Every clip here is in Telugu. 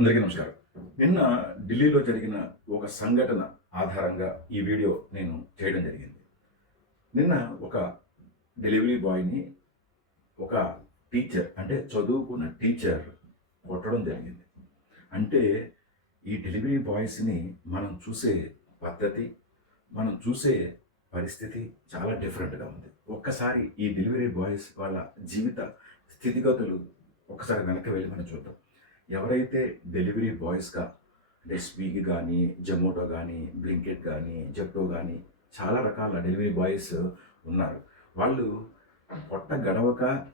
అందరికీ నమస్కారం. నిన్న ఢిల్లీలో జరిగిన ఒక సంఘటన ఆధారంగా ఈ వీడియో నేను చేయడం జరిగింది. నిన్న ఒక డెలివరీ బాయ్ని ఒక టీచర్ అంటే చదువుకున్న టీచర్ కొట్టడం జరిగింది. అంటే ఈ డెలివరీ బాయ్స్ని మనం చూసే పద్ధతి మనం చూసే పరిస్థితి చాలా డిఫరెంట్గా ఉంది. ఒక్కసారి ఈ డెలివరీ బాయ్స్ వాళ్ళ జీవిత స్థితిగతులు ఒక్కసారి వెనక్కి వెళ్ళి మనం చూద్దాం. ఎవరైతే డెలివరీ బాయ్స్గా అంటే స్విగ్గీ కానీ జొమాటో కానీ బ్లింకెట్ కానీ జెప్టో కానీ చాలా రకాల డెలివరీ బాయ్స్ ఉన్నారు. వాళ్ళు పొట్ట గడవక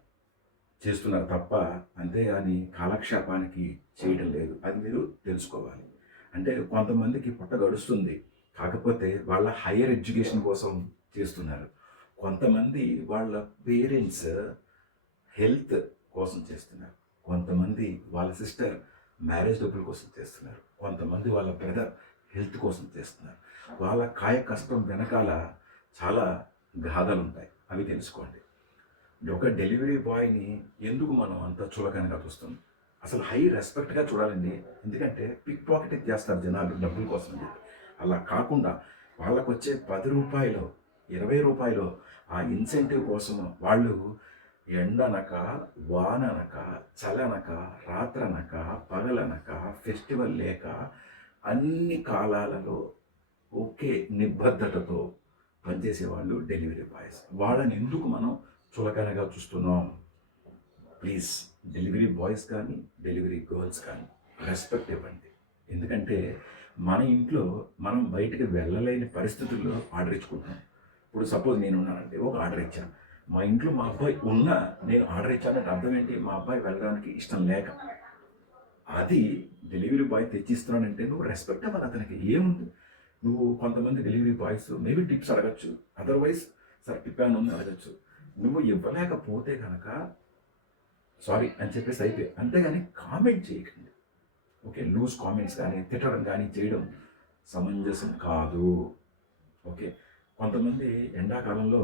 చేస్తున్నారు తప్ప అంతేగాని కాలక్షేపానికి చేయడం లేదు. అది మీరు తెలుసుకోవాలి. అంటే కొంతమందికి పొట్ట గడుస్తుంది. కాకపోతే వాళ్ళ హయ్యర్ ఎడ్యుకేషన్ కోసం చేస్తున్నారు. కొంతమంది వాళ్ళ పేరెంట్స్ హెల్త్ కోసం చేస్తున్నారు. కొంతమంది వాళ్ళ సిస్టర్ మ్యారేజ్ డబ్బుల కోసం చేస్తున్నారు. కొంతమంది వాళ్ళ బ్రదర్ హెల్త్ కోసం చేస్తున్నారు. వాళ్ళ కాయ కష్టం వెనకాల చాలా గాథలు ఉంటాయి. అవి తెలుసుకోండి. ఒక డెలివరీ బాయ్ని ఎందుకు మనం అంత చులకనగా చూస్తుంది అసలు హై రెస్పెక్ట్గా చూడాలండి. ఎందుకంటే పిక్ పాకెట్ చేస్తారు జనాలు డబ్బుల కోసం చెప్పి. అలా కాకుండా వాళ్ళకు వచ్చే పది రూపాయలు ఇరవై రూపాయలు ఆ ఇన్సెంటివ్ కోసం వాళ్ళు ఎండనక వాననక చలనక రాత్రనక పగలనక ఫెస్టివల్ లేక అన్ని కాలాలలో ఒకే నిబద్ధతతో పనిచేసే వాళ్ళు డెలివరీ బాయ్స్. వాళ్ళని ఎందుకు మనం చులకనగా చూస్తున్నాం? ప్లీజ్ డెలివరీ బాయ్స్ కానీ డెలివరీ గర్ల్స్ కానీ రెస్పెక్ట్ ఇవ్వండి. ఎందుకంటే మన ఇంట్లో మనం బయటికి వెళ్ళలేని పరిస్థితుల్లో ఆర్డర్ ఇచ్చుకుంటున్నాం. ఇప్పుడు సపోజ్ నేను ఉన్నానంటే ఒక ఆర్డర్ ఇచ్చాను. మా ఇంట్లో మా అబ్బాయి ఉన్నా నేను ఆర్డర్ ఇచ్చానంటే అర్థం ఏంటి? మా అబ్బాయి వెళ్ళడానికి ఇష్టం లేక. అది డెలివరీ బాయ్ తెచ్చిస్తున్నానంటే నువ్వు రెస్పెక్ట్ అవ్వాలి అతనికి. ఏముంది? నువ్వు కొంతమంది డెలివరీ బాయ్స్ మేబీ టిప్స్ అడగచ్చు. అదర్వైజ్ సార్ టిప్పాను ఉంది అడగచ్చు. నువ్వు ఇవ్వలేకపోతే కనుక సారీ అని చెప్పేసి అయిపోయి అంతేగాని కామెంట్ చేయకండి. ఓకే లూజ్ కామెంట్స్ కానీ తిట్టడం కానీ చేయడం సమంజసం కాదు. ఓకే కొంతమంది ఎండాకాలంలో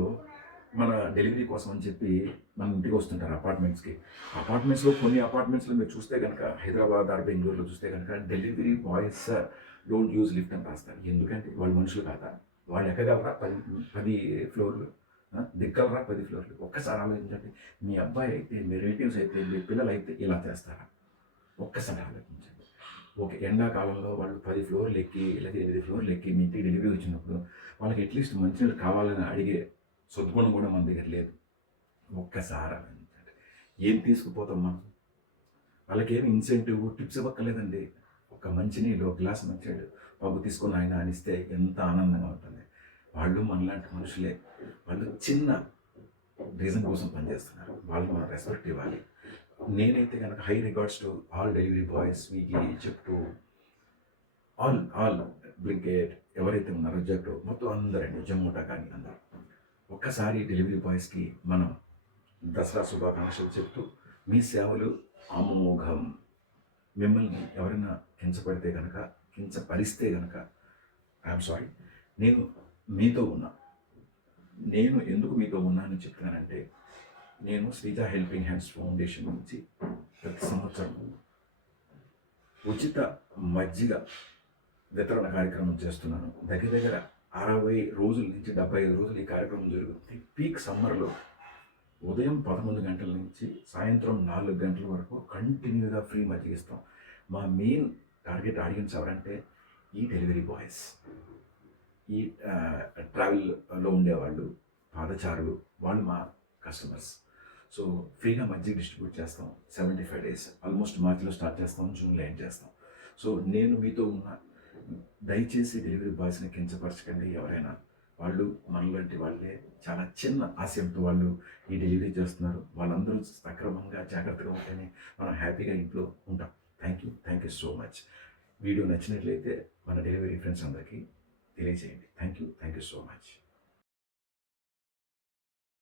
మన డెలివరీ కోసం అని చెప్పి మన ఇంటికి వస్తుంటారు అపార్ట్మెంట్స్కి అపార్ట్మెంట్స్లో కొన్ని అపార్ట్మెంట్స్లో మీరు చూస్తే కనుక హైదరాబాద్ ఆర్ బెంగళూరులో చూస్తే కనుక delivery boys don't use lift అని రాస్తారు. ఎందుకంటే వాళ్ళు మనుషులు కాదా? వాళ్ళు ఎక్కగలరా? పది పది ఫ్లోర్లు? దిగ్గలరా పది ఫ్లోర్లు? ఒక్కసారి ఆలోచించండి. మీ అబ్బాయి అయితే మీ రిలేటివ్స్ అయితే మీ పిల్లలు అయితే ఇలా చేస్తారా? ఒక్కసారి ఆలోచించండి. ఓకే ఎండాకాలంలో వాళ్ళు పది ఫ్లోర్లు ఎక్కి లేదా ఎనిమిది ఫ్లోర్లు ఎక్కి మీ ఇంటికి డెలివరీ వచ్చినప్పుడు వాళ్ళకి అట్లీస్ట్ మంచినీళ్ళు కావాలని అడిగే సద్గుణం కూడా మన దగ్గర లేదు. ఒక్కసారి ఏం తీసుకుపోతాం మనం? వాళ్ళకి ఇన్సెంటివ్ టిప్స్ ఇవ్వక్కర్లేదండి. ఒక మంచినీళ్ళు ఒక గ్లాస్ మంచినీళ్ళు బాబు తీసుకొని ఆయన అనిస్తే ఎంత ఆనందంగా ఉంటుంది. వాళ్ళు మనలాంటి మనుషులే. వాళ్ళు చిన్న రీజన్ కోసం పనిచేస్తున్నారు. వాళ్ళు మనం రెస్పెక్ట్ ఇవ్వాలి. నేనైతే కనుక hi regards to all delivery boys Swiggy చెప్తూ ఆల్ ఆల్ బ్లింకెట్ ఎవరైతే ఉన్నారో జెప్టో మొత్తం అందరండి. జమ్మూటా కానీ అందరూ. ఒక్కసారి డెలివరీ బాయ్స్కి మనం దసరా శుభాకాంక్షలు చెప్తూ మీ సేవలు అమోఘం. మిమ్మల్ని ఎవరైనా కించపడితే కనుక కించపరిస్తే కనుక ఐఎమ్ సారీ నేను మీతో ఉన్నా. నేను ఎందుకు మీతో ఉన్నానని చెప్తున్నానంటే నేను శ్రీజ హెల్పింగ్ హ్యాండ్స్ ఫౌండేషన్ నుంచి ప్రతి సంవత్సరం ఉచిత మజ్జిగ వితరణ కార్యక్రమం చేస్తున్నాను. దగ్గర దగ్గర అరవై రోజుల నుంచి డెబ్బై ఐదు రోజులు ఈ కార్యక్రమం జరుగుతుంది. పీక్ సమ్మర్లో ఉదయం పదకొండు గంటల నుంచి సాయంత్రం నాలుగు గంటల వరకు కంటిన్యూగా ఫ్రీ మజ్జిగ ఇస్తాం. మా మెయిన్ టార్గెట్ ఆడియన్స్ ఎవరంటే ఈ డెలివరీ బాయ్స్. ఈ ట్రావెల్లో ఉండేవాళ్ళు పాదచారులు వాళ్ళు మా కస్టమర్స్. సో ఫ్రీగా మజ్జిగ డిస్ట్రిబ్యూట్ చేస్తాం. సెవెంటీ ఫైవ్ డేస్ ఆల్మోస్ట్ మార్చిలో స్టార్ట్ చేస్తాం జూన్లో ఎండ్ చేస్తాం. సో నేను మీతో ఉన్న దయచేసి డెలివరీ బాయ్స్ని కించపరచకండి ఎవరైనా. వాళ్ళు మనలాంటి వాళ్ళే. చాలా చిన్న ఆశయంతో వాళ్ళు ఈ డెలివరీ చేస్తున్నారు. వాళ్ళందరూ సక్రమంగా జాగ్రత్తగా ఉంటేనే మనం హ్యాపీగా ఇంట్లో ఉంటాం. Thank you thank you so much video నచ్చినట్లయితే మన డెలివరీ ఫ్రెండ్స్ అందరికీ తెలియజేయండి. Thank you thank you so much